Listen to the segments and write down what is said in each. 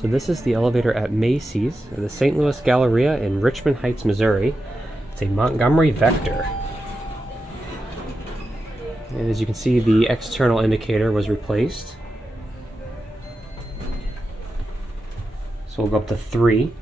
So this is the elevator at Macys, the St. Louis Galleria in Richmond Heights, Missouri. It's a Montgomery Vector. And as you can see, the external indicator was replaced. So we'll go up to 3.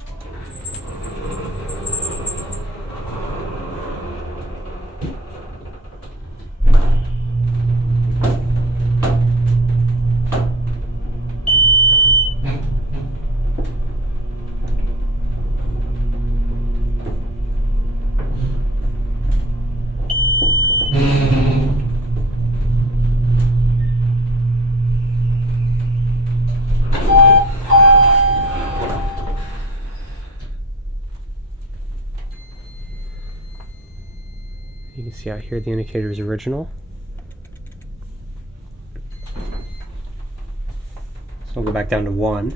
You can see out here the indicator is original. So we'll go back down to 1.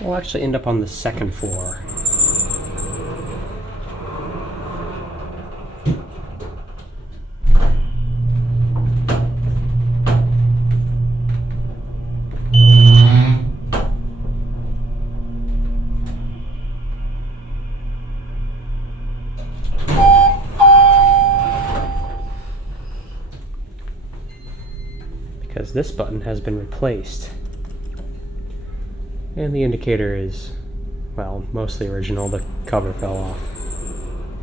We'll actually end up on the 2nd floor. Because this button has been replaced. And the indicator is, well, mostly original. The cover fell off.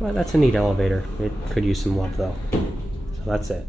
But that's a neat elevator. It could use some love though. So that's it.